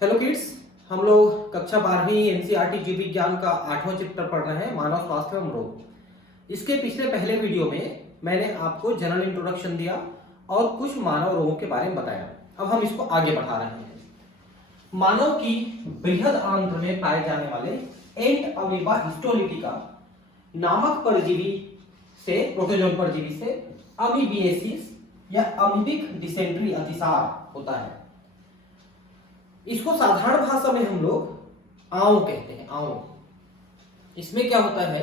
Hello kids, हम लोग कक्षा 12वीं एनसीईआरटी जीव विज्ञान का 8वां चैप्टर पढ़ रहे हैं, मानव स्वास्थ्य एवं रोग। इसके पिछले पहले वीडियो में मैंने आपको जनरल इंट्रोडक्शन दिया और कुछ मानव रोगों के बारे में बताया। अब हम इसको आगे बढ़ा रहे हैं। मानव की बृहद आंत्र में पाए जाने वाले एंट अमीबा हिस्टोलिटिका नामक परजीवी से, प्रोटोजोन परजीवी से अमीबिएसिस या अमीबिक डिसेंट्री अतिसार होता है। इसको साधारण भाषा में हम लोग आंव कहते हैं। आंव। इसमें क्या होता है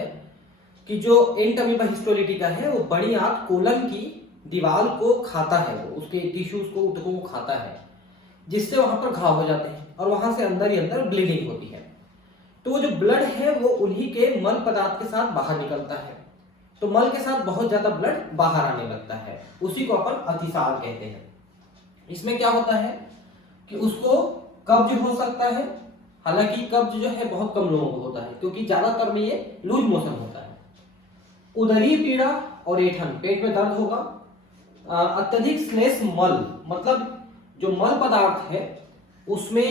कि जो एंट अमीबा हिस्टोलिटिका है वो बड़ी आंत कोलन की दीवार को खाता है, वो उसके टिश्यूज को, ऊतकों को खाता है, जिससे वहां पर घाव हो जाते हैं और वहां से अंदर ही अंदर ब्लीडिंग होती है। तो वो जो ब्लड है वो उन्हीं के मल पदार्थ के साथ बाहर निकलता है, तो मल के साथ बहुत ज्यादा ब्लड बाहर आने लगता है, उसी को अपन अतिसार कहते हैं। इसमें क्या होता है कि उसको कब्ज हो सकता है, हालांकि कब्ज जो है बहुत कम लोगों को होता है क्योंकि ज्यादातर में ये लूज मोशन होता है। उदरीय पीड़ा और ऐंठन, पेट में दर्द होगा। अत्यधिक श्लेष मल, मतलब जो मल पदार्थ है उसमें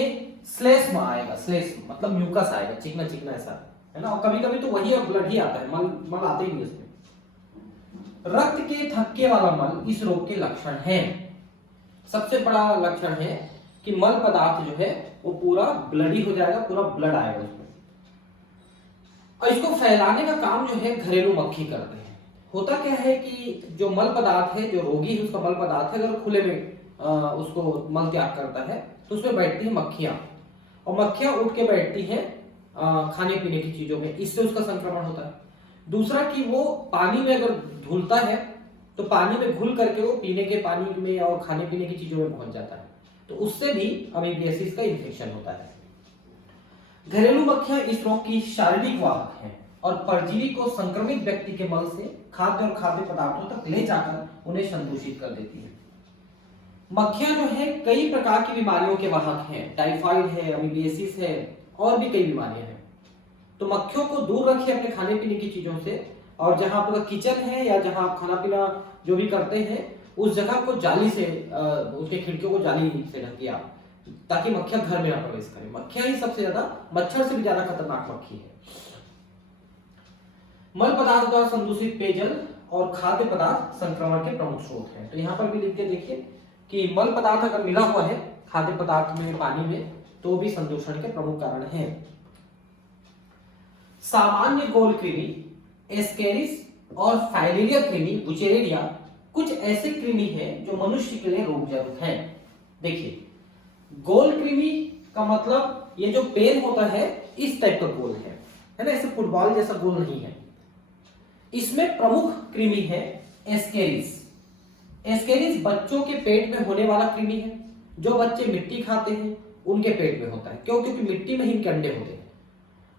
श्लेष्म आएगा। श्लेष मतलब म्यूकस आएगा, चिकना चिकना ऐसा है ना, और कभी कभी तो वही ब्लड ही आता है, मल आते ही नहीं उसमें। रक्त के थक्के वाला मल इस रोग के लक्षण है। सबसे बड़ा लक्षण है कि मल पदार्थ जो है वो पूरा ब्लडी हो जाएगा, पूरा ब्लड आएगा उसमें। और इसको फैलाने का काम जो है घरेलू मक्खी करते हैं। होता क्या है कि जो मल पदार्थ है, जो रोगी है उसका मल पदार्थ है, अगर खुले में उसको मल त्याग करता है तो उसमें बैठती है मक्खियां, और मक्खियां उठ के बैठती हैं खाने पीने की चीजों में, इससे उसका संक्रमण होता है। दूसरा कि वो पानी में अगर धुलता है तो पानी में घुल करके वो पीने के पानी में और खाने पीने की चीजों में पहुंच जाता है, तो उससे भी अमीबियासिस का इन्फेक्शन होता है। घरेलू मक्खियां इस रोग की शारीरिक वाहक हैं और परजीवी को संक्रमित व्यक्ति के मल से खाद्य और खाद्य पदार्थों तक ले जाकर उन्हें संदूषित कर देती है। मक्खियां जो है कई प्रकार की बीमारियों के वाहक हैं, टाइफाइड है, अमीबियासिस है और भी कई बीमारियां हैं। तो मक्खियों को दूर रखिए अपने खाने पीने की चीजों से, और जहां आपका किचन है या जहां आप खाना पीना जो भी करते हैं उस जगह को जाली से, उसके खिड़कियों को जाली से ढकिए आप, ताकि मक्खियां घर में ना प्रवेश करें। मक्खियां ही सबसे ज्यादा, मच्छर से भी ज्यादा खतरनाक मक्खी है। मल पदार्थ द्वारा संदूषित पेयजल और खाद्य पदार्थ संक्रमण के प्रमुख स्रोत हैं। तो यहाँ पर भी लिख के देखिए कि मल पदार्थ अगर मिला हुआ है खाद्य पदार्थ में, पानी में, तो भी संदूषण के प्रमुख कारण है। सामान्य गोल कृमि, एस्केरिस और फाइलेरिया कृमि, बुचेरेरिया कुछ ऐसे कृमि हैं जो मनुष्य के लिए रोगजनक हैं। देखिए, गोल कृमि का मतलब ये जो पेन होता है इस टाइप का गोल है ना, ऐसे फुटबॉल जैसा गोल नहीं है। इसमें प्रमुख कृमि है एस्केरिस। एस्केरिस बच्चों के पेट में होने वाला कृमि है। जो बच्चे मिट्टी खाते हैं उनके पेट में होता है, क्यों? क्योंकि मिट्टी में ही इनके अंडे होते हैं,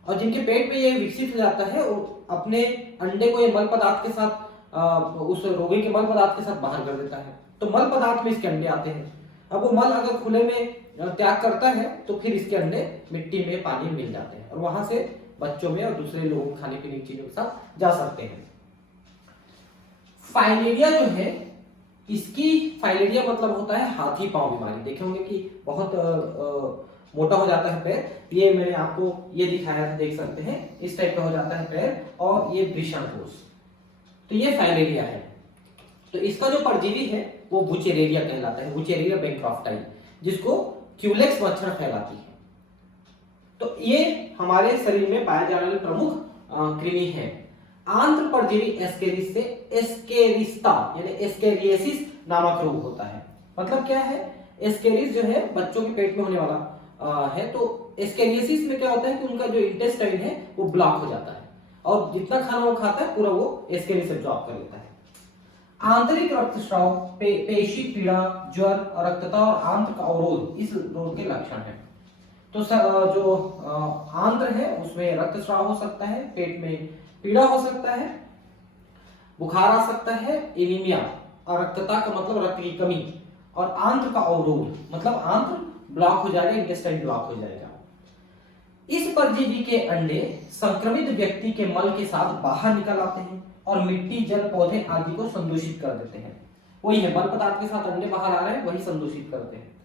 और जिनके पेट में ये विकसित हो जाता है वो अपने अंडे को ये मल पदार्थ के साथ, उस रोगी के मल पदार्थ के साथ बाहर कर देता है, तो मल पदार्थ में इसके अंडे आते हैं। अब वो मल अगर खुले में त्याग करता है तो फिर इसके अंडे मिट्टी में, पानी में मिल जाते हैं और वहां से बच्चों में और दूसरे लोगों खाने पीने की चीजों के साथ जा सकते हैं। फाइलेरिया जो है, इसकी फाइलेरिया मतलब होता है हाथी पांव बीमारी। देखे होंगे कि बहुत मोटा हो जाता है पैर, ये मैंने आपको ये दिखाया था, देख सकते हैं इस टाइप का हो जाता है पैर, और ये वृषण कोष, तो ये फाइलेरिया है। तो इसका जो परजीवी है वो बुचेरेरिया कहलाता है, बुचेरेरिया बैंक्रॉफ्टाई, जिसको क्यूलेक्स मच्छर फैलाती है। तो ये हमारे शरीर में पाए जाने वाले प्रमुख कृमि है। आंत्र परजीवी एस्केरिस से एस्केरिस्ता यानी एस्केरियासिस नामक रोग होता है। मतलब क्या है? एस्केरिस जो है बच्चों के पेट में होने वाला है, तो एस्केरियासिस में क्या होता है कि उनका जो इंटेस्टाइन है वो ब्लॉक हो जाता है, और जितना खाना वो खाता है पूरा वो एस्केरिस एब्जॉर्ब कर लेता है। आंतरिक रक्तस्राव, पेशी पीड़ा, ज्वर, रक्तता और आंत्र का अवरोध इस रोग के लक्षण है। तो जो आंत्र है उसमें रक्तस्राव हो सकता है, पेट में पीड़ा हो सकता है, बुखार आ सकता है, एनीमिया, और रक्तता का मतलब रक्त की कमी, और आंत्र का अवरोध मतलब आंत्र ब्लॉक हो जाएगा, इंटेस्टाइन ब्लॉक हो जाएगा। इस परजीवी के अंडे संक्रमित व्यक्ति के मल के साथ बाहर निकल आते हैं और मिट्टी, जल, पौधे आदि को संदूषित कर देते हैं। वही है, मल पदार्थ के साथ अंडे बाहर आ रहे हैं, वही संदूषित करते हैं।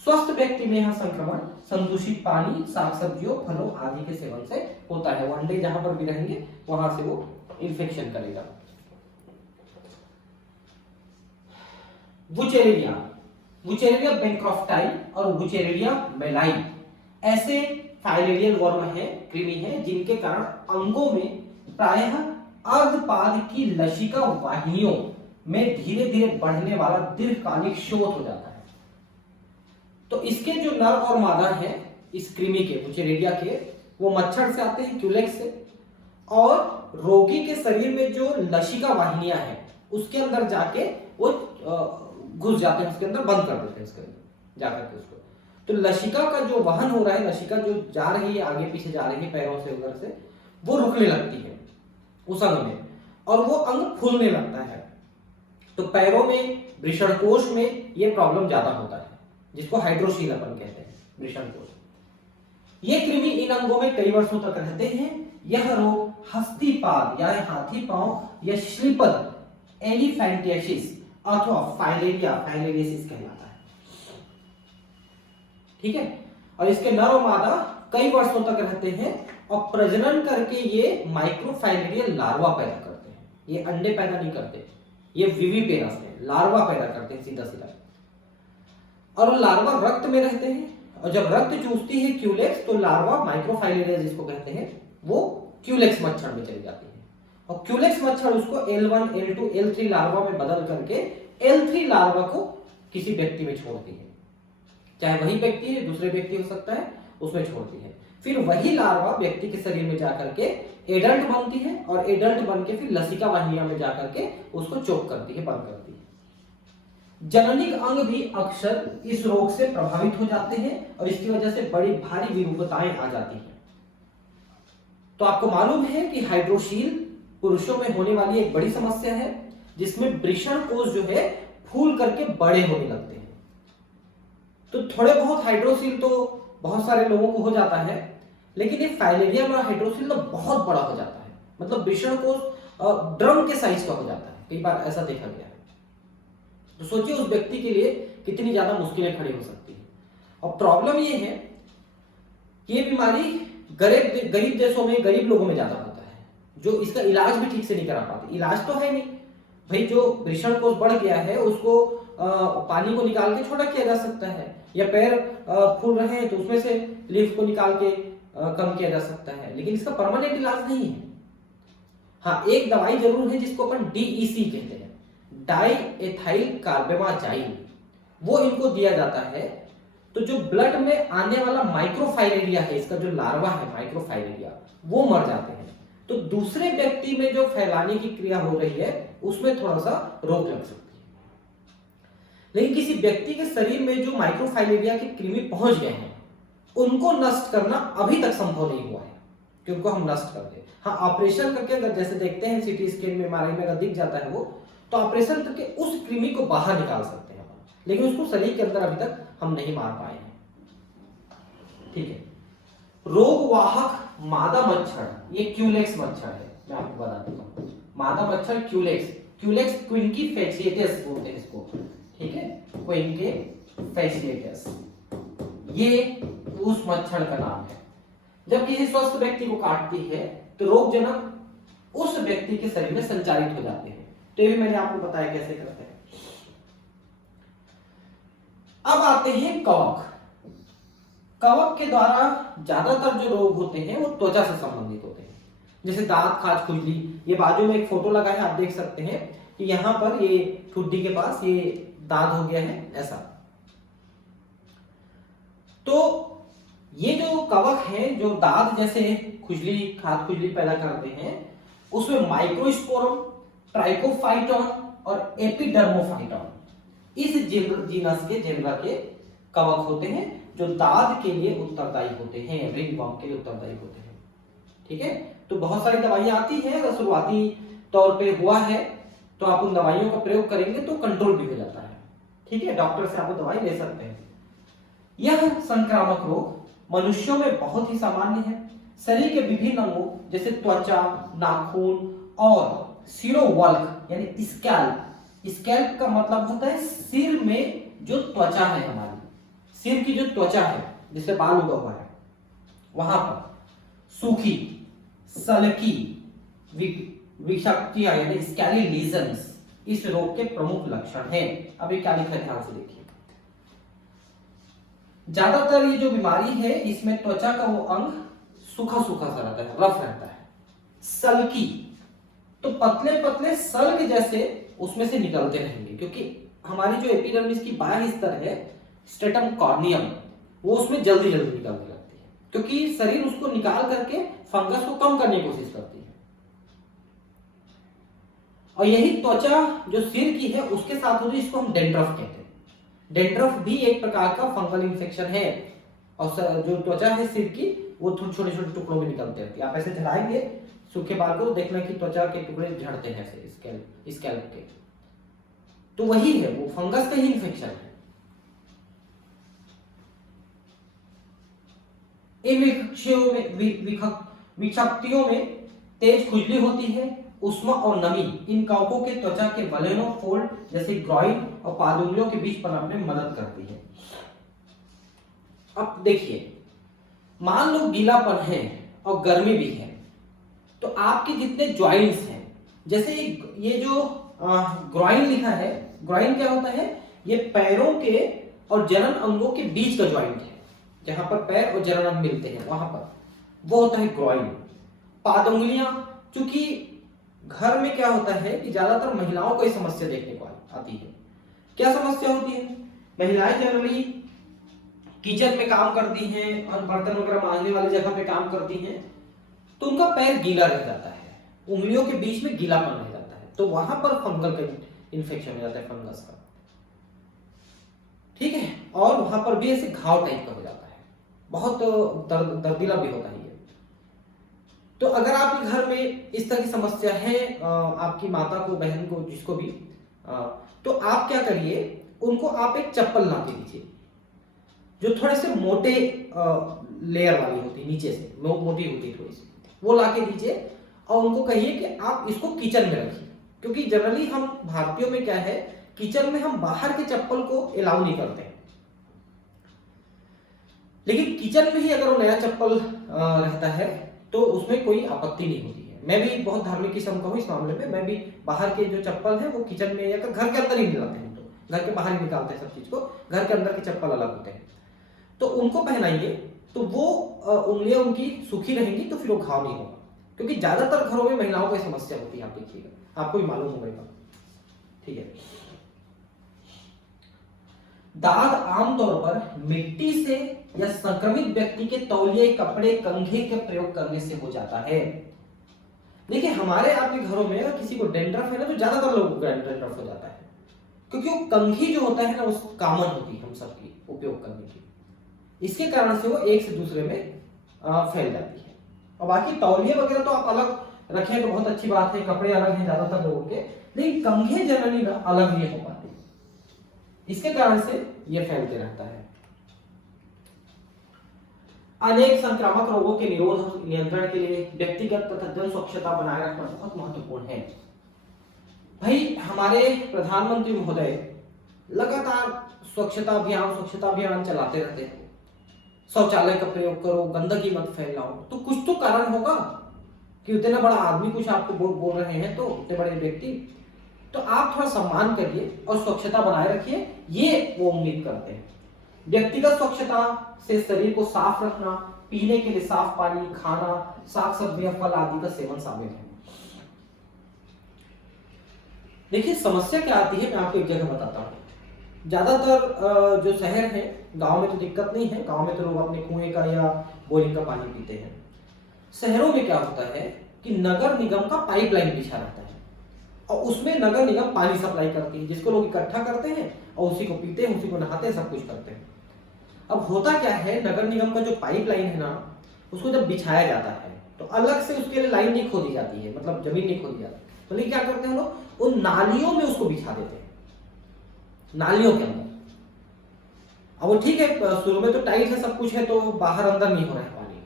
स्वस्थ व्यक्ति में यह संक्रमण संदूषित पानी, साग सब्जियों, फलों आदि के सेवन से होता है। वो अंडे जहां पर भी रहेंगे वहां से वो इन्फेक्शन करेगा। वुचेरिया, वुचेरिया बेंक्रॉफ्टाई और वुचेरिया मेलाई ऐसे फाइलेरियल वर्म है, कृमि है, जिनके कारण अंगों में प्रायः अर्धपाद की लसिका वाहिनियों में धीरे धीरे बढ़ने वाला दीर्घकालिक शोथ हो जाता है। तो इसके जो नर और मादा है इस कृमि के, वुचेरिया के, वो मच्छर से आते हैं, क्यूलेक्स से, और रोगी के शरीर में जो लसिका वाहिनियां हैं उसके अंदर जाके वो घुस जाते हैं, उसके अंदर बंद कर देते हैं इसके अंदर जाकर के उसको। तो लसिका का जो वहन हो रहा है, लसिका जो जा रही है आगे पीछे जा रही है पैरों से उधर से, वो रुकने लगती है उस अंग में और वो अंग फूलने लगता है। तो पैरों में, वृषणकोश में ये प्रॉब्लम ज्यादा होता है, जिसको हाइड्रोसील अपन कहते हैं, वृषणकोश। ये कृमि इन अंगों में कई वर्षों तक रहते हैं। यह रोग हस्तीपाद यानी हाथी पांव या श्रीपद एलिफेंटियासिस अथवा फाइलेरियासिस कहलाता है। ठीक है, और इसके नर और मादा कई वर्षों तक रहते हैं और प्रजनन करके ये माइक्रोफाइलेरियल लार्वा पैदा करते हैं। ये अंडे पैदा नहीं करते, ये विविपेरस है, लार्वा पैदा करते हैं सीधा सीधा। और लार्वा रक्त में रहते हैं और जब रक्त चूसती है क्यूलेक्स तो लार्वा माइक्रोफाइलेरिया जिसको कहते हैं वो क्यूलेक्स मच्छर में चली जाती है और क्यूलेक्स मच्छर उसको L1, L2, L3 लार्वा में बदल करके L3 लार्वा को किसी व्यक्ति में छोड़ती है, चाहे वही व्यक्ति है, दूसरे व्यक्ति हो सकता है, उसमें छोड़ती है। फिर वही लार्वा व्यक्ति के शरीर में जाकर के एडल्ट बनती है और एडल्ट बन के फिर लसिका वाहिनिया में जाकर के उसको चोक करती है, बंद करती है। जननिक अंग भी अक्सर इस रोग से प्रभावित हो जाते हैं और इसकी वजह से बड़ी भारी विरूपताएं आ जाती हैं। तो आपको मालूम है कि हाइड्रोसील पुरुषों में होने वाली एक बड़ी समस्या है, जिसमें वृषणकोश जो है फूल करके बड़े होने लगते हैं। तो थोड़े बहुत हाइड्रोसील तो बहुत सारे लोगों को हो जाता है, लेकिन ये फाइलेरिया में हाइड्रोसील तो बहुत बड़ा हो जाता है, मतलब वृषणकोश ड्रम के साइज का हो जाता है, कई बार ऐसा देखा गया है। तो सोचिए उस व्यक्ति के लिए कितनी ज्यादा मुश्किलें खड़ी हो सकती है। और प्रॉब्लम ये है कि ये बीमारी गरीब देशों में, गरीब लोगों में ज्यादा होता है, जो इसका इलाज भी ठीक से नहीं करा पाते। इलाज तो है नहीं भाई, जो वृषणकोश बढ़ गया है उसको पानी को निकाल के छोटा किया जा सकता है, या पैर फूल रहे हैं तो उसमें से लिफ को निकाल के कम किया जा सकता है, लेकिन इसका परमानेंट इलाज नहीं है। हाँ, एक दवाई जरूर है जिसको अपन DEC कहते हैं, डाई एथाइल कार्बेमाजाइन, वो इनको दिया जाता है। तो जो ब्लड में आने वाला माइक्रोफाइलेरिया है, इसका जो लार्वा है माइक्रोफाइलेरिया, वो मर जाते हैं। तो दूसरे व्यक्ति में जो फैलाने की क्रिया हो रही है उसमें थोड़ा सा रोक लग सकती है। लेकिन किसी व्यक्ति के शरीर में जो माइक्रोफाइलेरिया के कृमि पहुंच गए हैं उनको नष्ट करना अभी तक संभव नहीं हुआ है कि उनको हम नष्ट कर दें। हाँ, ऑपरेशन करके अगर जैसे देखते हैं सीटी स्कैन में MRI में अगर दिख जाता है वो, तो ऑपरेशन करके उस कृमि को बाहर निकाल सकते हैं, लेकिन उसको शरीर के अंदर अभी तक हम नहीं मार पाए हैं। ठीक है, रोगवाहक मादा मच्छर, ये क्यूलेक्स मच्छर है, मैं आपको बता देता हूं। मादा मच्छर क्यूलेक्स क्विंकी फैसिएटस बोलते हैं इसको, ठीक है, क्विंकी फैसिएटस, ये उस मच्छर का नाम है। जब किसी स्वस्थ व्यक्ति को काटती है तो रोगजनक उस व्यक्ति के शरीर में संचारित हो जाते हैं। तो ये भी मैंने आपको बताया कैसे करते हैं। अब आते हैं कवक। कवक के द्वारा ज्यादातर जो रोग होते हैं वो त्वचा से संबंधित होते हैं, जैसे दांत, खाज, खुजली। ये बाजू में एक फोटो लगा है, आप देख सकते हैं कि यहां पर ये ठुड्डी के पास ये दांत हो गया है ऐसा। तो ये जो कवक है जो दांत जैसे खुजली, खाज खुजली पैदा करते हैं, उसमें माइक्रोस्पोरम, ट्राइकोफाइटॉन और एपिडर्मोफाइटॉन इस जीनस के जेनरा के कवक होते हैं जो दाद के लिए उत्तरदायी होते हैं, रिंगवर्म के लिए उत्तरदायी होते हैं। ठीक है, तो बहुत सारी दवाइयां आती हैं, अगर शुरुआती तौर पे हुआ है तो आप उन दवाइयों का प्रयोग करेंगे तो कंट्रोल भी हो जाता है। ठीक है, डॉक्टर से आप दवाई ले सकते हैं। यह संक्रामक रोग मनुष्यों में बहुत ही सामान्य है। शरीर के विभिन्न अंगों जैसे त्वचा, नाखून और सिरोवल्क यानी स्कैल्प, स्कैल्प का मतलब होता है सिर में जो त्वचा है हमारी, सिर की जो त्वचा है जिससे बाल उगा हुआ है वहां पर सूखी, सलकी विषाक्तियां यानी स्कैली लीजन्स इस रोग के प्रमुख लक्षण हैं। अब ये क्या लिखा है ध्यान से देखिए। ज्यादातर ये जो बीमारी है इसमें त्वचा का वो अंग सूखा सूखा सा रहता है, रफ रहता है। सल्की तो पतले पतले सल्क जैसे उसमें से निकलते रहेंगे, क्योंकि हमारी जो एपिडर्मिस की बाह्य स्तर है स्ट्रेटम कॉर्नियम वो उसमें जल्दी जल्दी निकलने लगती है, क्योंकि शरीर उसको निकाल करके फंगस को कम करने की कोशिश करती है। और यही त्वचा जो सिर की है उसके साथ होती है, इसको हम डेंड्रफ कहते हैं। डेंड्रफ भी एक प्रकार का फंगल इंफेक्शन है, और जो त्वचा है सिर की वो छोटे छोटे टुकड़ों में निकलते रहती है। आप ऐसे झड़ाएंगे सूखे बाल को तो देखना कि त्वचा के टुकड़े झड़ते हैं ऐसे स्कैल्प के, तो वही है, वो फंगस का ही इंफेक्शन है। इन विषाक्तियों में तेज खुजली होती है, उष्मा और नमी इन कवकों के त्वचा के वलेनो फोल्ड जैसे ग्रॉइन और पादुंगलियों के बीच पनपने में मदद करती है। अब देखिए, मान लो गीलापन है और गर्मी भी है, तो आपके जितने ज्वाइंट्स हैं, जैसे ये जो ग्रॉइन लिखा है, ग्रॉइन क्या होता है? ये पैरों के और जनन अंगों के बीच का ज्वाइंट है, जहां पर पैर और जनन अंग मिलते हैं वहां पर वो होता है ग्रॉइन। पादुंगलियां, चूंकि घर में क्या होता है कि ज्यादातर महिलाओं को ये समस्या देखने को आती है। क्या समस्या होती है? महिलाएं जनरली किचन में काम करती हैं और बर्तन वगैरह मांजने वाली जगह पे काम करती हैं, तो उनका पैर गीला रह जाता है, उंगलियों के बीच में गीलापन रह जाता है, तो वहां पर फंगल का इन्फेक्शन हो जाता है, फंगस का, ठीक है। और वहां पर भी ऐसे घाव टाइप का हो जाता है, बहुत दर्दीला भी होता है ये। तो अगर आपके घर में इस तरह की समस्या है, आपकी माता को, बहन को, जिसको भी, तो आप क्या करिए, उनको आप एक चप्पल ला के दीजिए जो थोड़े से मोटे लेयर वाली होती है, नीचे से मोटी होती है थोड़ी सी, वो ला के दीजिए और उनको कहिए कि आप इसको किचन में रखिए, क्योंकि जनरली हम भारतीयों में क्या है, किचन में हम बाहर के चप्पल को अलाउ नहीं करते हैं, लेकिन किचन में ही अगर वो नया चप्पल रहता है तो उसमें कोई आपत्ति नहीं होती है। मैं भी बहुत धार्मिक किस्म का हूँ इस मामले में, मैं भी बाहर के जो चप्पल है वो किचन में या घर के अंदर ही निकालते हैं, तो घर के बाहर ही निकालते हैं सब चीज को, घर के अंदर के चप्पल अलग होते हैं, तो उनको पहनाइए, तो वो उंगलियां उनकी सूखी रहेंगी, तो फिर वो घाव नहीं होगा, क्योंकि ज्यादातर घरों में महिलाओं को समस्या होती है, आप देखिएगा, आपको भी मालूम होगा, ठीक है। दाग आमतौर पर मिट्टी से या संक्रमित व्यक्ति के तौलिए, कपड़े, कंघे के प्रयोग करने से हो जाता है। देखिए, हमारे आपके घरों में अगर किसी को डेंड्रफ है ना, तो ज्यादातर लोगों को डेंड्रफ हो जाता है, क्योंकि वो कंघी जो होता है ना, वो कॉमन होती है हम सबकी उपयोग करने की, इसके कारण से वो एक से दूसरे में फैल जाती है। और बाकी तौलिए वगैरह तो आप अलग रखें तो बहुत अच्छी बात है, कपड़े अलग हैं ज्यादातर लोगों के, लेकिन कंघे जनरली ना अलग नहीं हो पाते, इसके कारण से ये फैलते रहता है। अनेक संक्रामक रोगों के निरोध और नियंत्रण के लिए व्यक्तिगत तथा जन स्वच्छता बनाए रखना बहुत महत्वपूर्ण है। भाई, हमारे प्रधानमंत्री महोदय लगातार स्वच्छता अभियान चलाते रहते हैं, शौचालय का प्रयोग करो, गंदगी मत फैलाओ, तो कुछ तो कारण होगा कि उतना बड़ा आदमी कुछ आपको बोल रहे हैं, तो उतने बड़े व्यक्ति, तो आप थोड़ा सम्मान करिए और स्वच्छता बनाए रखिए, ये वो उम्मीद करते हैं। व्यक्तिगत स्वच्छता से शरीर को साफ रखना, पीने के लिए साफ पानी, खाना, साग सब्जियां, फल आदि का सेवन शामिल है। देखिए, समस्या क्या आती है, मैं आपको एक जगह बताता हूँ। ज्यादातर जो शहर है, गांव में तो दिक्कत नहीं है, गांव में तो लोग अपने कुएं का या बोरिंग का पानी पीते हैं। शहरों में क्या होता है कि नगर निगम का पाइपलाइन बिछा रहता है और उसमें नगर निगम पानी सप्लाई करती है, जिसको लोग इकट्ठा करते हैं और उसी को पीते हैं, उसी को नहाते हैं, सब कुछ करते हैं। अब होता क्या है, नगर निगम का जो पाइपलाइन है ना, उसको जब बिछाया जाता है तो अलग से उसके लिए लाइन नहीं खोदी जाती है, मतलब जमीन नहीं खोदी जाती, तो लेकिन क्या करते हैं लोग, उन नालियों में उसको बिछा देते हैं, नालियों के अंदर। अब वो ठीक है, शुरू में तो टाइट है, सब कुछ है, तो बाहर अंदर नहीं हो रहा है पानी,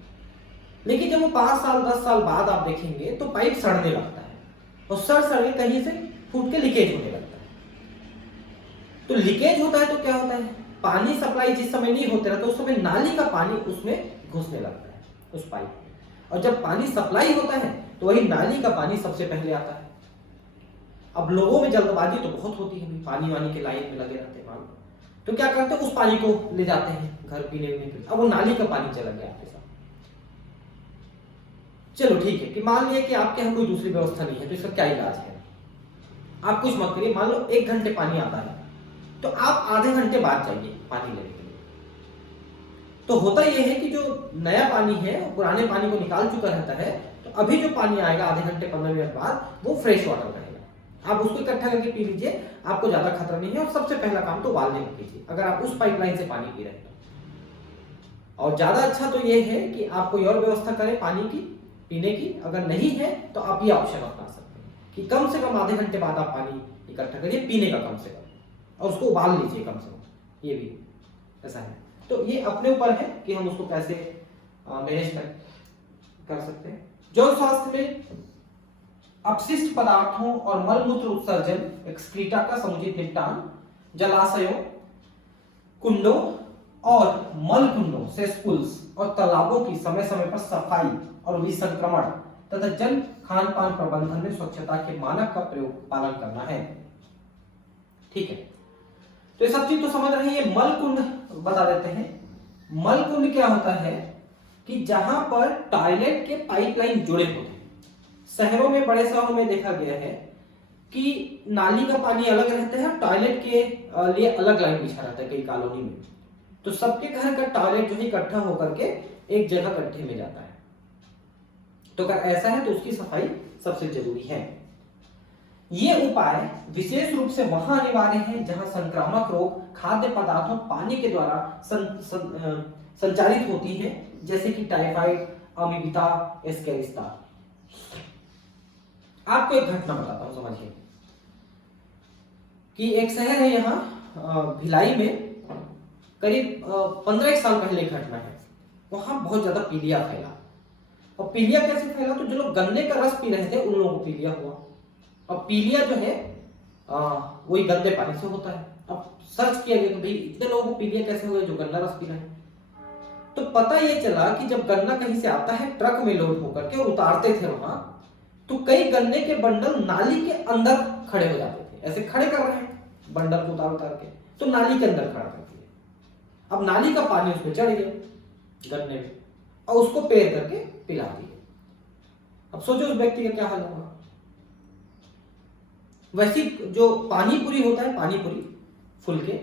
लेकिन जब वो 5 साल 10 साल बाद आप देखेंगे तो पाइप सड़ने लगता है और सड़ कहीं से फूट के लीकेज होने लगता है। तो लीकेज होता है तो क्या होता है, पानी सप्लाई जिस समय नहीं होते ना तो उस समय नाली का पानी उसमें घुसने लगता है उस पाइप में, और जब पानी सप्लाई होता है तो वही नाली का पानी सबसे पहले आता है। अब लोगों में जल्दबाजी तो बहुत होती है, पानी वानी के लाइन में लगे रहते हैं मान, तो क्या करते हैं उस पानी को ले जाते हैं घर पीने के लिए। अब वो नाली का पानी चला गया आपके साथ। चलो ठीक है कि मान लिया कि आपके यहाँ कोई दूसरी व्यवस्था नहीं है, तो इसका क्या इलाज है? आप कुछ मत करिए, मान लो 1 घंटे पानी आता है तो आप आधे घंटे बाद जाइए पानी लेने के लिए। तो होता यह है कि जो नया पानी है पुराने पानी को निकाल चुका रहता है, तो अभी जो पानी आएगा आधे घंटे 15 मिनट बाद वो फ्रेश वाटर रहेगा। आप उसको इकट्ठा करके पी लीजिए, आपको ज्यादा खतरा नहीं है। और सबसे पहला काम तो उबालने का कीजिए अगर आप उस पाइपलाइन से पानी पी रहे हैं तो। और ज्यादा अच्छा तो ये है कि आप कोई और व्यवस्था करें पानी की पीने की। अगर नहीं है तो आप ये ऑप्शन अपना सकते हैं कि कम से कम आधे घंटे बाद आप पानी इकट्ठा करिए पीने का कम से कम, और उसको उबाल लीजिए कम से कम। ये भी ऐसा है। तो ये अपने ऊपर है कि हम उसको कैसे मैनेज कर सकते हैं। जल स्वास्थ्य में अपशिष्ट पदार्थों और मलमूत्र उत्सर्जन एक्सक्रीटा का समुचित निपटान, जलाशयों, कुंडों और मल कुंडों, सेस्पुल्स और तालाबों की समय समय पर सफाई और विसंक्रमण तथा जल खान पान प्रबंधन में स्वच्छता के मानक का प्रयोग पालन करना है। ठीक है, तो ये सब चीज तो समझ रहे हैं। मल कुंड बता देते हैं। मल कुंड क्या होता है कि जहां पर टॉयलेट के पाइपलाइन जुड़े होते हैं। शहरों में, बड़े शहरों में देखा गया है कि नाली का पानी अलग रहता है, टॉयलेट के लिए अलग लाइन बिछा रहता है कई कॉलोनी में। तो सबके घर का टॉयलेट जो है इकट्ठा होकर के एक जगह गड्ढे में जाता है। तो अगर ऐसा है तो उसकी सफाई सबसे जरूरी है। ये उपाय विशेष रूप से वहां अनिवार्य है जहां संक्रामक रोग खाद्य पदार्थों पानी के द्वारा संचारित होती है, जैसे कि टाइफाइड, अमीबिता, एस्केरिस्ता। आपको एक घटना बताता हूं, समझिए कि एक शहर है यहाँ भिलाई में, करीब 15 साल पहले घटना है। वहां बहुत ज्यादा पीलिया फैला। और पीलिया कैसे फैला? तो जो लोग गन्ने का रस पी रहे थे उन लोगों को पीलिया हुआ। और पीलिया जो है वही गंदे पानी से होता है। अब सर्च किया गया तो भाई इतने लोगों को पीलिया कैसे हुआ जो गन्ना रस पी रहे हैं। तो पता ये चला कि जब गन्ना कहीं से आता है ट्रक में लोड होकर के और उतारते थे वहां, तो कई गन्ने के बंडल नाली के अंदर खड़े हो जाते थे। ऐसे खड़े कर रहे हैं बंडल को उतार उतार के, तो नाली के अंदर खड़ा कर दिया। अब नाली का पानी उसमें चढ़ गया गन्ने में और उसको पेर करके पिला दिए। अब सोचो उस व्यक्ति का क्या हाल होगा। वैसी जो पानी पूरी होता है, पानी पूरी फुल के,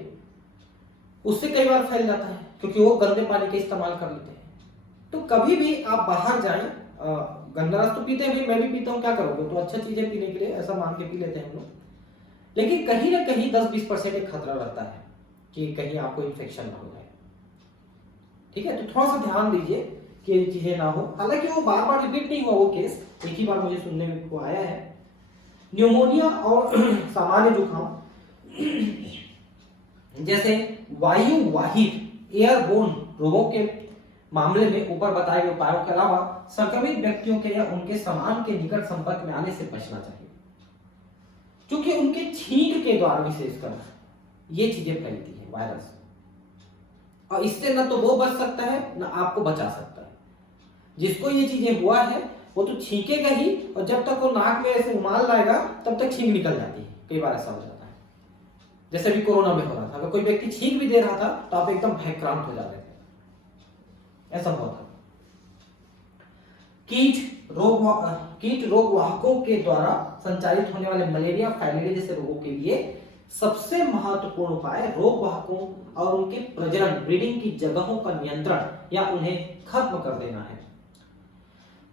उससे कई बार फैल जाता है क्योंकि वो गंदे पानी का इस्तेमाल कर लेते हैं। तो कभी भी आप बाहर जाएं, गंदा रस तो पीते हैं, मैं भी पीता हूं, क्या करोगे, तो अच्छा चीजें पीने के लिए ऐसा मान के पी लेते हैं हम लोग। लेकिन कहीं ना कहीं 10-20% एक खतरा रहता है कि कहीं आपको इन्फेक्शन ना हो जाए। ठीक है, तो थोड़ा सा ध्यान दीजिए कि ये चीजें ना हो। हालांकि वो बार बार रिपीट नहीं हुआ वो केस, एक ही बार मुझे सुनने में को आया है। न्यूमोनिया और सामान्य जुकाम जैसे वायु वाहित एयरबोर्न रोगों के मामले में ऊपर बताए गए उपायों के अलावा संक्रमित व्यक्तियों के या उनके सामान के निकट संपर्क में आने से बचना चाहिए, क्योंकि उनके छींक के द्वारा विशेषकर ये चीजें फैलती है वायरस, और इससे न तो वो बच सकता है न आपको बचा सकता है। जिसको ये चीजें हुआ है वो तो छींकेगा ही, और जब तक वो नाक में ऐसे रुमाल लाएगा तब तक छींक निकल जाती है। कई बार ऐसा हो जाता है, जैसे भी कोरोना में हो रहा था, अगर कोई व्यक्ति छींक भी दे रहा था तो आप एकदम भयक्रांत हो जा रहे थे, ऐसा हुआ था। कीट रोग वाहकों के द्वारा संचारित होने वाले मलेरिया, फाइलेरिया जैसे रोगों के लिए सबसे महत्वपूर्ण उपाय रोग वाहकों और उनके प्रजनन ब्रीडिंग की जगहों का नियंत्रण या उन्हें खत्म कर देना है।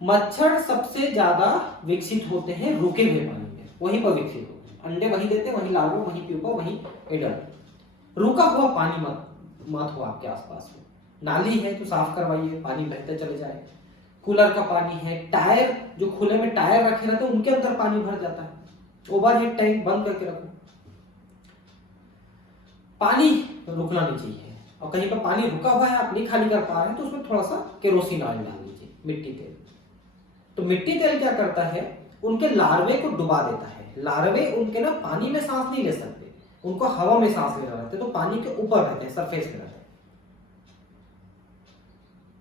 मच्छर सबसे ज्यादा विकसित होते हैं रुके हुए पानी में, वहीं पर विकसित होते हैं, अंडे वहीं देते हैं, वहीं लार्वा, वहीं प्यूपा, वहीं एडल्ट। रुका हुआ पानी मत हो आपके आसपास में। नाली है तो साफ करवाइए, पानी बहते चले जाए। कूलर का पानी है, टायर जो खुले में टायर रखे रहते हैं उनके अंदर पानी भर जाता है, ओवरहेड टैंक बंद करके रखो। पानी रुकना नहीं चाहिए, और कहीं पर पानी रुका हुआ है आप नहीं खाली कर पा रहे हैं तो उसमें थोड़ा सा केरोसिन ऑयल डाल लीजिए, मिट्टी तेल। तो मिट्टी तेल क्या करता है, उनके लार्वे को डुबा देता है। लार्वे उनके ना पानी में सांस नहीं ले सकते, उनको हवा में सांस लेना रहता है, तो पानी के ऊपर रहते हैं, सरफेस पे रहते हैं।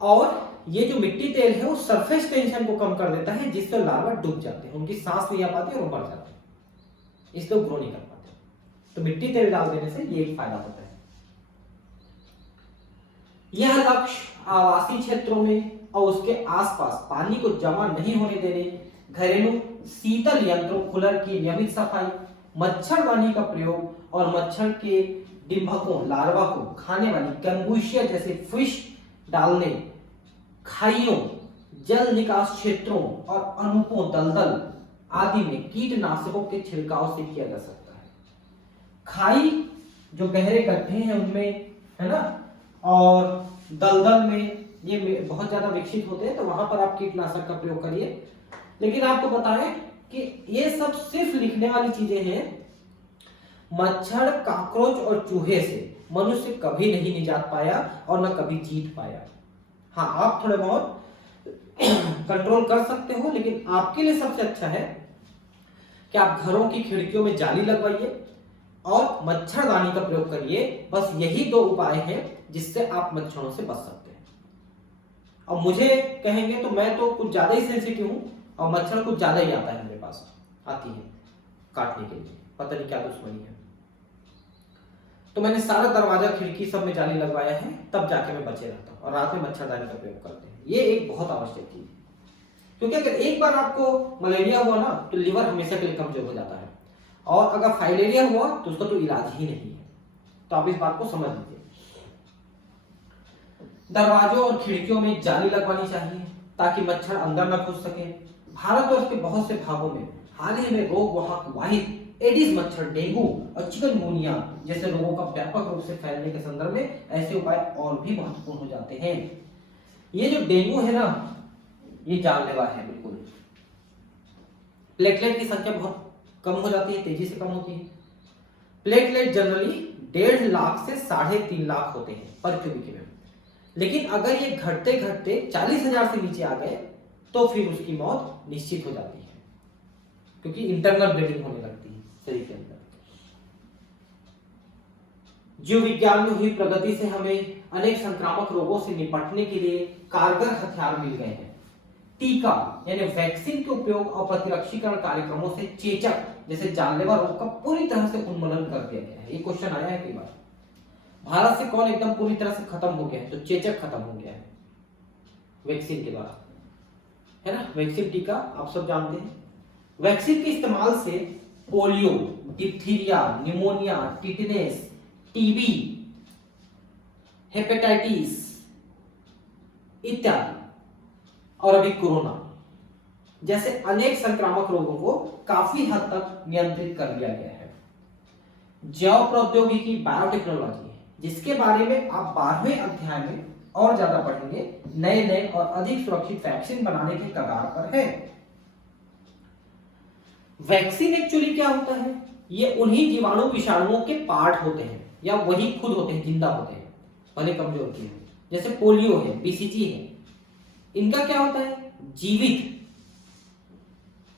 और ये जो मिट्टी तेल है वो सरफेस टेंशन को कम कर देता है, जिससे लार्वा डूब जाते हैं, उनकी सांस नहीं आ पाती और वो मर जाते हैं, इसलिए ग्रो नहीं कर पाते। तो मिट्टी तेल डाल देने से ये एक फायदा होता है। यह लक्ष्य आवासीय क्षेत्रों में और उसके आसपास पानी को जमा नहीं होने देने, घरेलू शीतल यंत्रों कूलर की नियमित सफाई, मच्छरदानी का प्रयोग और मच्छर के डिंभकों लार्वा को खाने वाली कंबुशिया जैसे फिश डालने, खाइयों, जल निकास क्षेत्रों और अनुपों दलदल आदि में कीटनाशकों के छिड़काव से किया जा सकता है। खाई जो गहरे गड्ढे हैं उनमें, है ना, और दलदल में ये बहुत ज्यादा विकसित होते हैं, तो वहां पर आप कीटनाशक का प्रयोग करिए। लेकिन आपको बताएं कि ये सब सिर्फ लिखने वाली चीजें हैं। मच्छर, काकरोच और चूहे से मनुष्य कभी नहीं निजात पाया और न कभी जीत पाया। हाँ, आप थोड़े बहुत कंट्रोल कर सकते हो, लेकिन आपके लिए सबसे अच्छा है कि आप घरों की खिड़कियों में जाली लगवाइए और मच्छरदानी का प्रयोग करिए। बस यही दो उपाय हैं जिससे आप मच्छरों से बच सकते हैं। अब मुझे कहेंगे तो मैं तो कुछ ज्यादा ही सेंसिटिव हूं और मच्छर कुछ ज्यादा ही आता है, मेरे पास आती है काटने के लिए, पता नहीं क्या दुश्मनी है। तो मैंने सारा दरवाजा खिड़की सब में जाली लगवाया है, तब जाके मैं बचे रहता हूँ, और रात में मच्छरदानी का प्रयोग करते हैं। ये एक बहुत आवश्यक चीज है, क्योंकि अगर एक बार आपको मलेरिया हुआ ना तो लिवर हमेशा के लिए कमजोर हो जाता है, और अगर फाइलेरिया हुआ तो उसका तो इलाज ही नहीं है। तो आप इस बात को समझ लीजिए। दरवाजों और खिड़कियों में जाली लगवानी चाहिए ताकि मच्छर अंदर न घुस सके। भारत और उसके बहुत से भागों में हाल ही में रोग वाहित एडिस मच्छर, डेंगू और चिकनगुनिया जैसे रोगों का व्यापक रूप से फैलने के संदर्भ में ऐसे उपाय और भी महत्वपूर्ण हो जाते हैं। ये जो डेंगू है ना, ये जानलेवा है बिल्कुल। प्लेटलेट की संख्या बहुत कम हो जाती है, तेजी से कम होती है। प्लेटलेट जनरली 1.5 लाख से 3.5 लाख होते हैं पर क्यूबिक में, लेकिन अगर ये घटते घटते 40,000 से नीचे आ गए तो फिर उसकी मौत निश्चित हो जाती है, क्योंकि इंटरनल ब्लीडिंग होने लगती है शरीर के अंदर। जीव विज्ञान में हुई प्रगति से हमें अनेक संक्रामक रोगों से निपटने के लिए कारगर हथियार मिल गए हैं। टीका यानी वैक्सीन के उपयोग और प्रतिरक्षीकरण कार्यक्रमों से चेचक जैसे जानलेवा रोग का पूरी तरह से उन्मूलन कर दिया गया है। ये क्वेश्चन आया है कई बार, भारत से कौन एकदम पूरी तरह से खत्म हो गया है, तो चेचक खत्म हो गया है वैक्सीन के द्वारा, है ना। वैक्सीन टीका आप सब जानते हैं। वैक्सीन के इस्तेमाल से polio, diphtheria, pneumonia, tetanus, TB, hepatitis इत्यादि और अभी कोरोना जैसे अनेक संक्रामक रोगों को काफी हद तक नियंत्रित कर लिया गया है। जैव प्रौद्योगिकी बायोटेक्नोलॉजी है, जिसके बारे में आप 12वें अध्याय में और ज्यादा पढ़ेंगे। नए नए और अधिक सुरक्षित वैक्सीन बनाने के कगार पर है। वैक्सीन एक्चुअली क्या होता है, ये उन्हीं जीवाणु विषाणुओं के पार्ट होते हैं या वही खुद होते हैं, जिंदा होते हैं, भले कमजोर की हो। जैसे पोलियो है, बीसीजी है, इनका क्या होता है, जीवित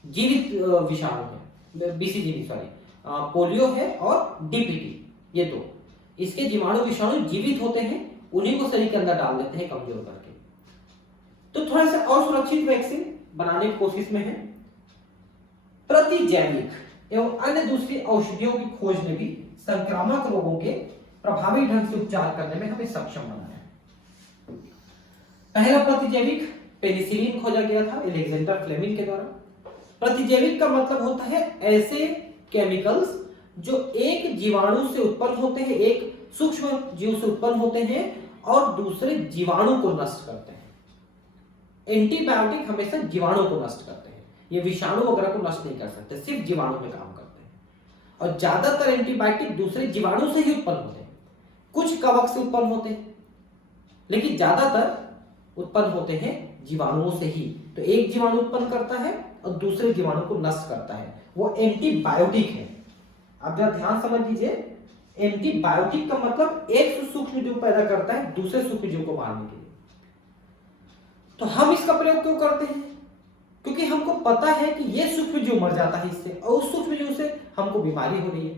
विषाणु है। बीसीजी नहीं, सॉरी, पोलियो है और डीपीटी, ये दो इसके जीवाणु विषाणु जीवित होते हैं, उन्हीं को शरीर के अंदर डाल देते हैं कमजोर करके। तो थोड़ा सा और सुरक्षित वैक्सीन बनाने की कोशिश में है। प्रतिजैविक एवं अन्य दूसरी औषधियों की खोज ने भी संक्रामक रोगों के प्रभावी ढंग से उपचार करने में हमें सक्षम बनाया है। पहला प्रतिजैविक पेनिसिलिन खोजा गया था अलेक्जेंडर फ्लेमिंग के द्वारा। प्रतिजैविक का मतलब होता है ऐसे केमिकल्स जो एक जीवाणु से उत्पन्न होते हैं, एक सूक्ष्म जीव से उत्पन्न होते हैं और दूसरे जीवाणु को नष्ट करते हैं। एंटीबायोटिक हमेशा जीवाणु को नष्ट करते हैं, ये विषाणु वगैरह को नष्ट नहीं कर सकते, सिर्फ जीवाणु में काम करते हैं। और ज्यादातर एंटीबायोटिक दूसरे जीवाणु से ही उत्पन्न होते हैं, कुछ कवक से उत्पन्न होते हैं, लेकिन ज्यादातर उत्पन्न होते हैं जीवाणुओं से ही। तो एक जीवाणु उत्पन्न करता है और दूसरे जीवाणु को नष्ट करता है, वो एंटीबायोटिक है। आप जरा ध्यान समझ लीजिए, एंटीबायोटिक का मतलब एक सूक्ष्म जीव पैदा करता है दूसरे सूक्ष्म जीव को मारने के लिए। तो हम इसका प्रयोग क्यों करते हैं, क्योंकि हमको पता है कि ये सूक्ष्म जीव मर जाता है इससे और उस सूक्ष्म जीव से हमको बीमारी हो रही है।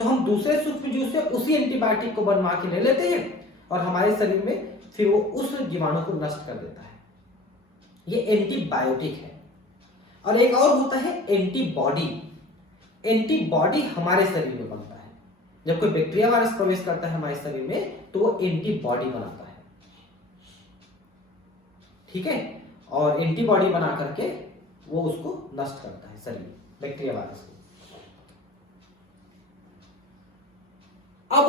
तो हम दूसरे सूक्ष्म जीव से उसी एंटीबायोटिक को बनवा के ले लेते हैं और हमारे शरीर में फिर वो उस जीवाणु को नष्ट कर देता है। ये एंटीबायोटिक है। और एक और होता है एंटीबॉडी। एंटीबॉडी हमारे शरीर में बनता है। जब कोई बैक्टीरिया वायरस प्रवेश करता है हमारे शरीर में तो वो एंटीबॉडी बनाता है, ठीक है। और एंटीबॉडी बना करके वो उसको नष्ट करता है शरीर, बैक्टीरिया वायरस को। अब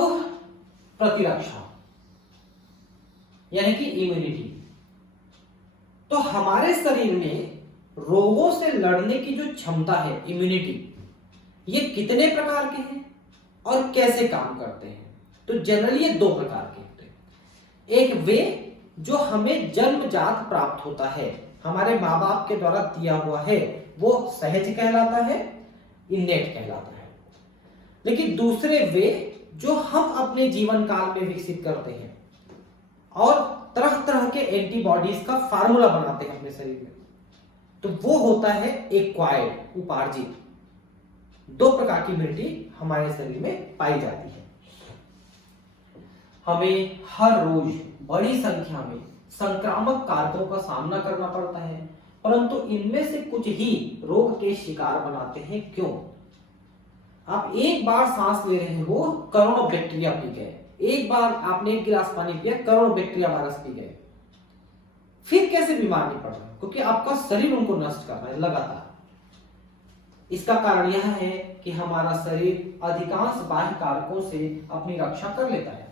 प्रतिरक्षा यानी कि इम्यूनिटी। तो हमारे शरीर में रोगों से लड़ने की जो क्षमता है, इम्यूनिटी, ये कितने प्रकार के हैं और कैसे काम करते हैं? तो जनरली ये दो प्रकार के होते हैं। एक वे जो हमें जन्मजात प्राप्त होता है, हमारे माँ बाप के द्वारा दिया हुआ है, वो सहज कहलाता है, इन्नेट कहलाता है। लेकिन दूसरे वे जो हम अपने जीवन काल में विकसित करते हैं और तरह तरह के एंटीबॉडीज का फार्मूला बनाते हैं अपने शरीर में, तो वो होता है एक्वायर्ड, उपार्जित। दो प्रकार की इम्यूनिटी हमारे शरीर में पाई जाती है। हमें हर रोज बड़ी संख्या में संक्रामक कारकों का सामना करना पड़ता है, परंतु इनमें से कुछ ही रोग के शिकार बनाते हैं। क्यों? आप एक बार सांस ले रहे हो, करोड़ों बैक्टीरिया पी गए। एक बार आपने एक गिलास पानी पिया, करोड़ों बैक्टीरिया वायरस पी गए। फिर कैसे बीमार नहीं पड़ रहे? क्योंकि आपका शरीर उनको नष्ट कर रहा है लगातार। इसका कारण यह है कि हमारा शरीर अधिकांश बाह्य कारकों से अपनी रक्षा कर लेता है।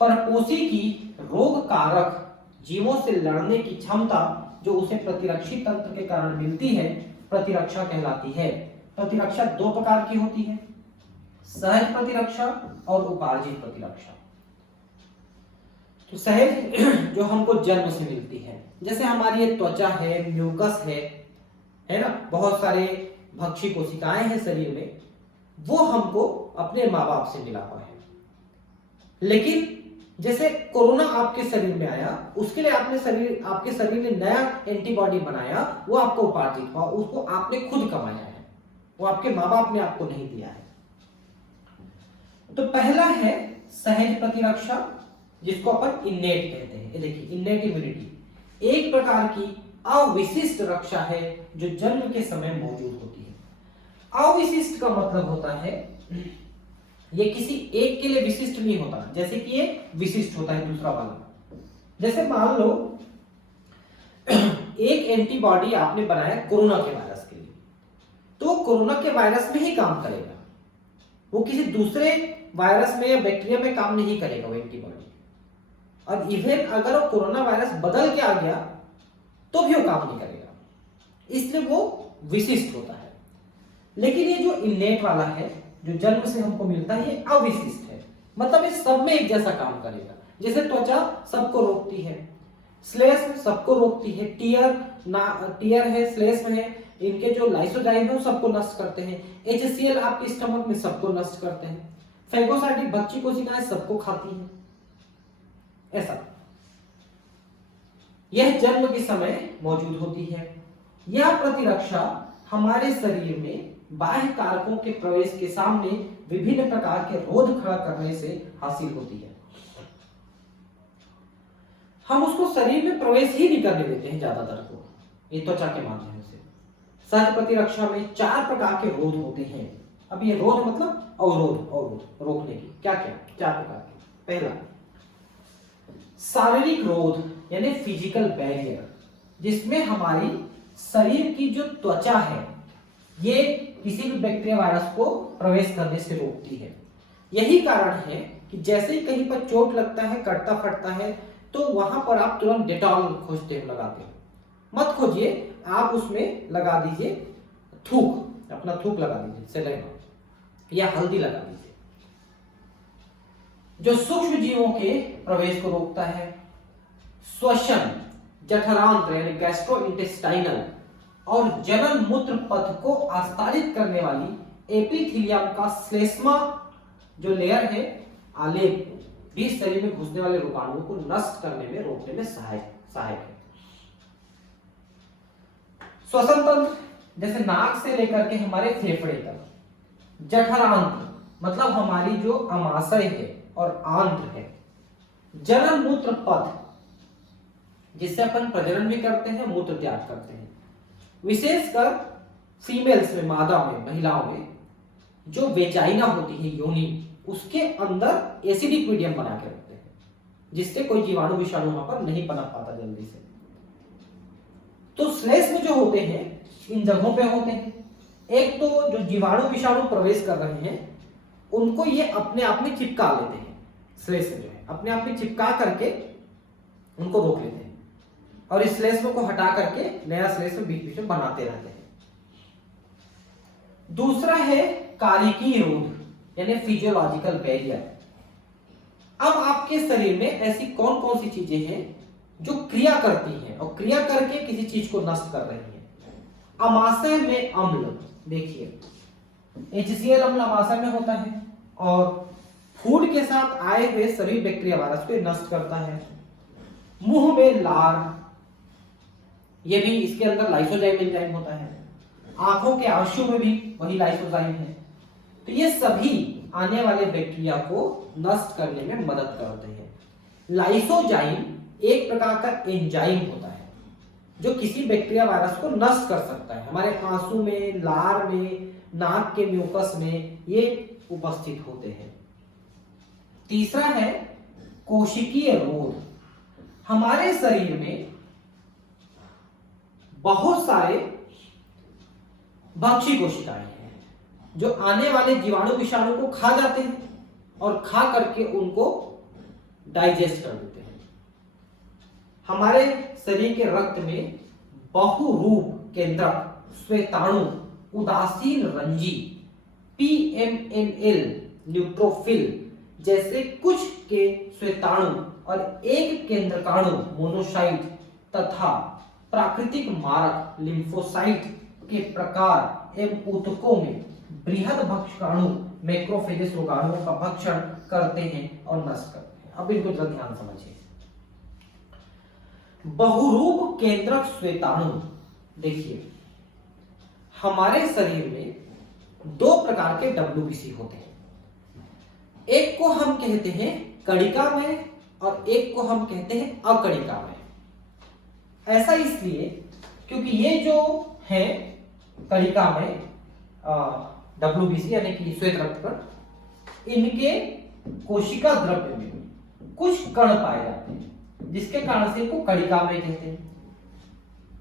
परपोषी की रोग कारक जीवों से लड़ने की क्षमता जो उसे प्रतिरक्षी तंत्र के कारण मिलती है, प्रतिरक्षा कहलाती है। प्रतिरक्षा दो प्रकार की होती है, सहज प्रतिरक्षा और उपार्जित प्रतिरक्षा। तो सहज जो हमको जन्म से मिलती है, जैसे हमारी ये त्वचा है, म्यूकस है ना, बहुत सारे भक्षी कोशिकाएं हैं शरीर में, वो हमको अपने माँ बाप से मिला हुआ है। लेकिन जैसे कोरोना आपके शरीर में आया, उसके लिए आपके शरीर ने नया एंटीबॉडी बनाया, वो आपको उपार्जित हुआ, उसको आपने खुद कमाया है, वो आपके माँ बाप ने आपको नहीं दिया है। तो पहला है सहज प्रतिरक्षा, जिसको अपन इन्नेट कहते हैं। ये देखिए, इन्नेट इम्यूनिटी एक प्रकार की अविशिष्ट रक्षा है जो जन्म के समय मौजूद होती है। अविशिष्ट का मतलब होता है ये किसी एक के लिए विशिष्ट नहीं होता, जैसे कि ये विशिष्ट होता है दूसरा वाला। जैसे मान लो एक एंटीबॉडी आपने बनाया कोरोना के वायरस के लिए, तो कोरोना के वायरस में ही काम करेगा, वो किसी दूसरे वायरस में या बैक्टीरिया में काम नहीं करेगा वो एंटीबॉडी। और इवन अगर वो कोरोना वायरस बदल के आ गया तो भी वो काम नहीं करेगा, इसलिए वो विशिष्ट होता है। लेकिन ये जो इन्नेट वाला है, जो जन्म से हमको मिलता है, ये अविशिष्ट है, मतलब ये सब में एक जैसा काम करेगा। जैसे त्वचा सबको रोकती है, श्लेष्म सबको रोकती है, टीयर है, श्लेष्म है, इनके जो लाइसोजाइम है वो सबको नष्ट करते हैं। HCl आपके स्टमक में सबको नष्ट करते हैं। फैगोसाइटिक भक्षी कोशिकाएं सबको खाती हैं। ऐसा यह जन्म के समय मौजूद होती है। यह प्रतिरक्षा हमारे शरीर में बाह्य कारकों के प्रवेश के सामने विभिन्न प्रकार के रोध खड़ा करने से हासिल होती है। हम उसको शरीर में प्रवेश ही नहीं करने देते हैं ज्यादातर को, ये त्वचा के माध्यम से। सहज प्रतिरक्षा में 4 प्रकार के रोध होते हैं। अब ये रोध मतलब अवरोध, रोकने की। क्या क्या 4 प्रकार के? पहला शारीरिक रोध यानी फिजिकल बैरियर, जिसमें हमारी शरीर की जो त्वचा है ये किसी भी बैक्टीरिया वायरस को प्रवेश करने से रोकती है। यही कारण है कि जैसे ही कहीं पर चोट लगता है, कटता फटता है, तो वहां पर आप तुरंत डेटॉल खोजते हो, लगाते हो। मत खोजिए, आप उसमें लगा दीजिए थूक, अपना थूक लगा दीजिए, सेलाइन या हल्दी लगा दीजिए, जो सूक्ष्म जीवों के प्रवेश को रोकता है। श्वसन, जठरांत्र यानी गैस्ट्रोइंटेस्टाइनल और जनन मूत्र पथ को आस्तारित करने वाली एपिथेलियम का श्लेष्मा जो लेयर है, आलेप, भी शरीर में घुसने वाले रोगाणुओं को नष्ट करने में, रोकने में सहायक है। श्वसन तंत्र जैसे नाक से लेकर के हमारे फेफड़े तक, जठरांत्र मतलब हमारी जो अमाशय है और आंत्र है, जनन मूत्र पथ जिससे अपन प्रजनन भी करते हैं, मूत्र त्याग करते हैं। विशेषकर फीमेल्स में, मादा में, महिलाओं में जो वेजाइना होती है, योनि, उसके अंदर एसिडिक मीडियम बना के रखते हैं जिससे कोई जीवाणु विषाणु वहां पर नहीं पनप पाता जल्दी से। तो श्लेष्म में जो होते हैं इन जगहों पे होते हैं। एक तो जो जीवाणु विषाणु प्रवेश कर रहे हैं उनको ये अपने आप में चिपका लेते हैं, श्लेष्म जो है अपने आप में चिपका करके उनको रोक लेते हैं और इस श्लेष्म को हटा करके नया श्लेष्म बीच बीच में बनाते रहते हैं। दूसरा है कालिकी रोध यानी फिजियोलॉजिकल बैरियर। अब आपके शरीर में ऐसी कौन कौन सी चीजें हैं जो क्रिया करती हैं और क्रिया करके किसी चीज को नष्ट कर रही हैं। अमाशय में अम्ल, देखिए HCl अम्ल अमाशय में होता है और फूड के साथ आए हुए सभी बैक्टीरिया वायरस को नष्ट करता है। मुंह में लार, ये भी इसके अंदर लाइसोजाइम एंजाइम होता है। आंखों के आंसू में भी वही लाइसोजाइम है। तो ये सभी आने वाले बैक्टीरिया को नष्ट करने में मदद करते हैं। लाइसोजाइम एक प्रकार का एंजाइम होता है जो किसी बैक्टीरिया वायरस को नष्ट कर सकता है। हमारे आंसू में, लार में, नाक के म्यूकस में ये उपस्थित होते हैं। तीसरा है कोशिकीय रोध। हमारे शरीर में बहुत सारे भक्षी कोशिकाएं हैं जो आने वाले जीवाणु विषाणु को खा जाते हैं और खा करके उनको डाइजेस्ट कर देते हैं। हमारे शरीर के रक्त में बहुरूप केंद्रक, श्वेताणु, उदासीन रंजी, PMNL, न्यूट्रोफिल जैसे कुछ के श्वेताणु और एक केंद्रकाणु मोनोसाइट तथा प्राकृतिक मारक लिम्फोसाइट के प्रकार एवं ऊतकों में बृहद भक्षकाणु मैक्रोफेजेस रोगाणुओं का भक्षण करते हैं और नष्ट करते हैं। अब इनको जरा ध्यान समझिए। बहुरूप केंद्रक श्वेताणु, देखिए हमारे शरीर में दो प्रकार के WBC होते हैं। एक को हम कहते हैं कणिकामय और एक को हम कहते हैं अकणिकामय। ऐसा इसलिए क्योंकि ये जो है कणिकामय WBC यानी कि श्वेत रक्त कण, इनके कोशिका द्रव्य में कुछ कण पाए जाते हैं जिसके कारण से इनको कणिकामय कहते हैं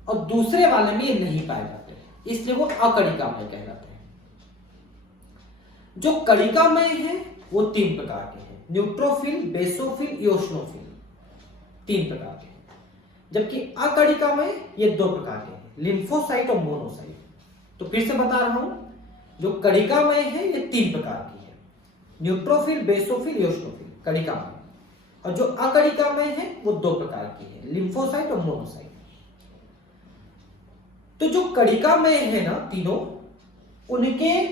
और दूसरे वाले में ये नहीं पाए जाते इसलिए वो अकणिकामय कहलाते हैं। जो कणिकामय है वो 3 प्रकार के हैं, न्यूट्रोफिल, बेसोफिल, इओसिनोफिल, 3 प्रकार के हैं। जबकि अकणिकामय ये 2 प्रकार के हैं, लिम्फोसाइट और मोनोसाइट। तो फिर से बता रहा हूं, जो कणिकामय है ये 3 प्रकार की है, न्यूट्रोफिल, बेसोफिल, इओसिनोफिल, कणिकामय। और जो अकणिकामय है वो 2 प्रकार की है, लिम्फोसाइट और मोनोसाइट। तो जो कणिकामय है ना तीनों, उनके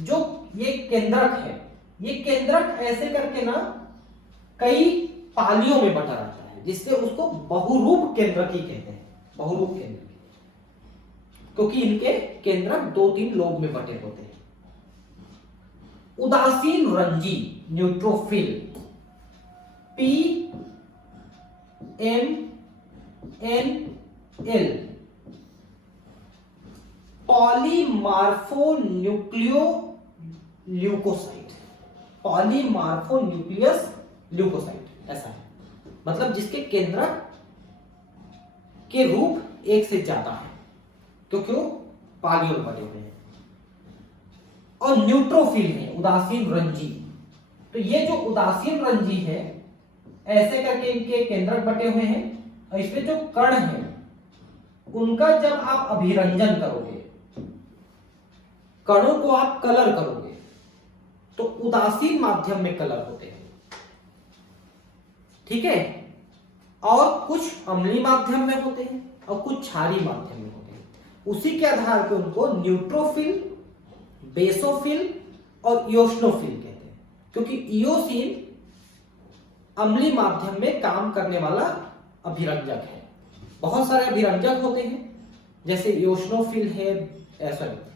जो ये केंद्रक है, ये केंद्रक ऐसे करके ना कई पालियों में बटा रहता है जिससे उसको बहुरूप केंद्रक ही कहते हैं, बहुरूप केंद्रक, क्योंकि इनके केंद्रक 2-3 लोब में बटे होते हैं। उदासीन रंजी, neutrophil, PMNL, polymorphonuclear leukocyte, polymorphonuclear leukocyte, ऐसा है। मतलब जिसके केंद्रक के रूप एक से ज्यादा है, क्योंकि वो पालियों में बने हुए हैं। और न्यूट्रोफिल है, उदासीन रंजी। तो ये जो उदासीन रंजी है, ऐसे करके इनके केंद्रक बटे हुए हैं और इसमें जो कण है उनका जब आप अभिरंजन करोगे, कणों को आप कलर करोगे, तो उदासीन माध्यम में कलर होते हैं, ठीक है। और कुछ अम्लीय माध्यम में होते हैं और कुछ क्षारीय माध्यम में होते हैं। उसी के आधार पर उनको न्यूट्रोफिल, बेसोफिल और इओसिनोफिल कहते हैं, क्योंकि इओसिन अम्लीय माध्यम में काम करने वाला अभिरंजक है। बहुत सारे अभिरंजक होते हैं, जैसे इओसिनोफिल है,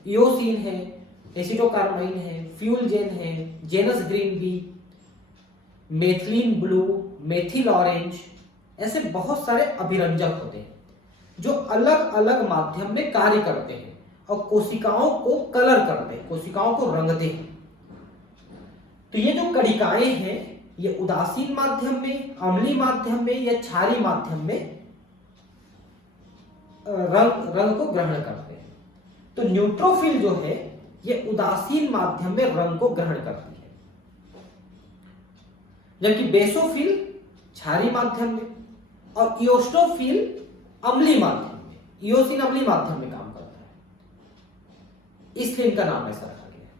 इओसिन है, एसिटोकार्बाइन है, फ्यूलजेन है, Janus green B, methylene blue, methyl orange, ऐसे बहुत सारे अभिरंजक होते हैं जो अलग अलग माध्यम में कार्य करते हैं और कोशिकाओं को कलर करते हैं, कोशिकाओं को रंगते हैं। तो ये जो कणिकाएं हैं ये उदासीन माध्यम में, अम्लीय माध्यम में या क्षारीय माध्यम में रंग को ग्रहण करते हैं। तो न्यूट्रोफिल जो है ये उदासीन माध्यम में रंग को ग्रहण करती है, जबकि बेसोफिल क्षारीय माध्यम में और इओस्नोफिल अम्लीय माध्यम में, इओसिन अम्लीय माध्यम में काम करता है, इसलिए इनका नाम ऐसा रखा गया है।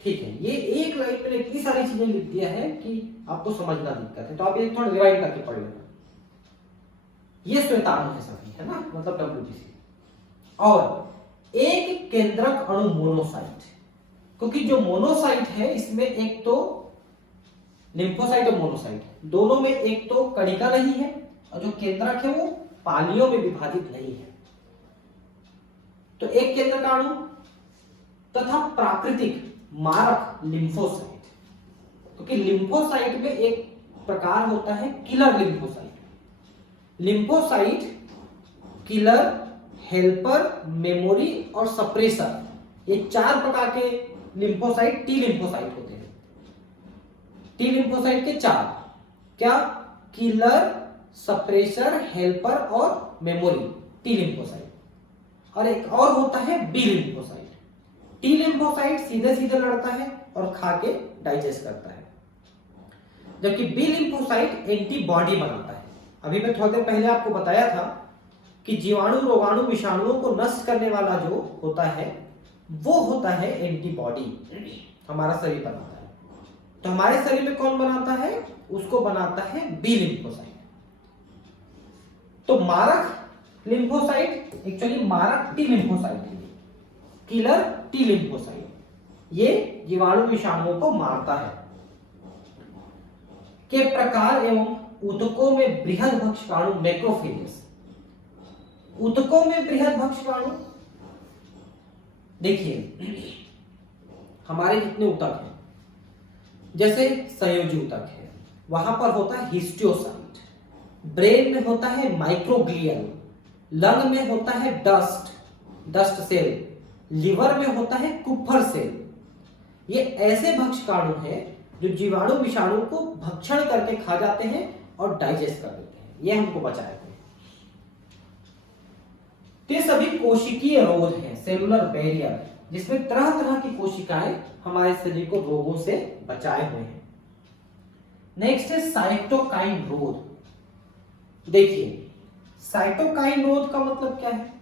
ठीक है, ये एक लाइन में इतनी सारी चीजें लिख दिया है कि आपको समझना दिक्कत है, तो आप ये थोड़ा रिवाइड करके पढ़ लेना। ये श्वेताणु है सभी, है ना, मतलब WBC। और एक केंद्रक अणु मोनोसाइट, क्योंकि जो मोनोसाइट है इसमें एक तो लिम्फोसाइट और मोनोसाइट दोनों में एक तो कणिका नहीं है और जो केंद्रक है वो पालियों में विभाजित नहीं है। तो एक केंद्रक अणु तथा प्राकृतिक मारक लिम्फोसाइट, क्योंकि लिम्फोसाइट में एक प्रकार होता है killer lymphocyte. Lymphocyte killer, helper, memory और सप्रेसर, ये 4 प्रकार के लिम्फोसाइट टी लिम्फोसाइट होते हैं। टी लिम्फोसाइट के 4 क्या, किलर, सप्रेसर, हेल्पर और मेमोरी, टी लिम्फोसाइट। और एक और होता है बी लिम्फोसाइट। टी लिम्फोसाइट सीधे सीधे लड़ता है और खा के डाइजेस्ट करता है, जबकि बी लिम्फोसाइट एंटीबॉडी बनाता है। अभी मैं थोड़ी देर पहले आपको बताया था कि जीवाणु, रोगाणु, विषाणुओं को नष्ट करने वाला जो होता है वो होता है एंटीबॉडी, हमारा शरीर बनाता है। तो हमारे शरीर में कौन बनाता है, उसको बनाता है बी लिम्फोसाइट। तो मारक लिम्फोसाइट एक्चुअली मारक टी लिम्फोसाइट है, किलर टी लिम्फोसाइट, ये जीवाणु विषाणुओं को मारता है। के प्रकार एवं ऊतकों में बृहद भक्षकाणु मैक्रोफेजेस। ऊतकों में बृहद भक्षकाणु, देखिए हमारे जितने ऊतक हैं, जैसे संयोजी ऊतक है, वहां पर होता है हिस्टियोसाइट, ब्रेन में होता है माइक्रोग्लियल, लंग में होता है डस्ट सेल, लिवर में होता है कुप्फर सेल। ये ऐसे भक्षकाणु हैं जो जीवाणु विषाणु को भक्षण करके खा जाते हैं और डाइजेस्ट कर देते हैं, ये हमको बचाते हैं। ये सभी कोशिकीय रोध हैं, सेलुलर बैरियर, जिसमें तरह तरह की कोशिकाएं हमारे शरीर को रोगों से बचाए हुए हैं। नेक्स्ट है साइटोकाइन रोध। देखिए साइटोकाइन रोध का मतलब क्या है,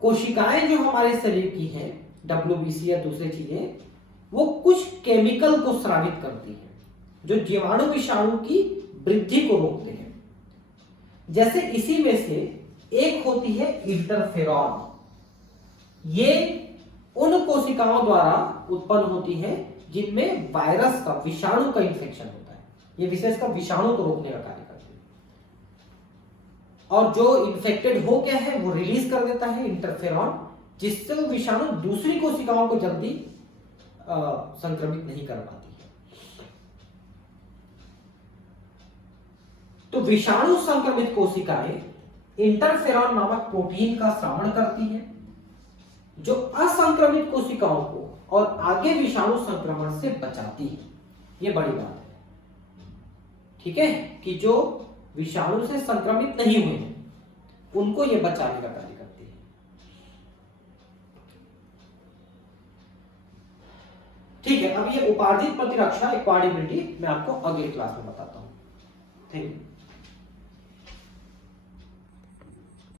कोशिकाएं जो हमारे शरीर की हैं, WBC या दूसरी चीजें, वो कुछ केमिकल को स्रावित करती हैं जो जीवाणु विषाणु की वृद्धि को रोकते हैं। जैसे इसी में से एक होती है इंटरफेरॉन, ये उन कोशिकाओं द्वारा उत्पन्न होती है जिनमें वायरस का, विषाणु का इंफेक्शन होता है। ये विशेषकर विषाणु को रोकने का कार्य करती है, और जो इंफेक्टेड हो गया है वो रिलीज कर देता है इंटरफेरॉन, जिससे वो विषाणु दूसरी कोशिकाओं को जल्दी संक्रमित नहीं कर पाती है। तो विषाणु संक्रमित कोशिकाएं इंटरफेरॉन नामक प्रोटीन का स्रावण करती हैं, जो असंक्रमित कोशिकाओं को और आगे विषाणु संक्रमण से बचाती है। यह बड़ी बात है, ठीक है, कि जो विषाणु से संक्रमित नहीं हुए हैं उनको यह बचाने का कार्य करती है। ठीक है, अब ये उपार्जित प्रतिरक्षा, इक्वाडिबिलिटी, मैं आपको अगले क्लास में बताता हूं। Thank you.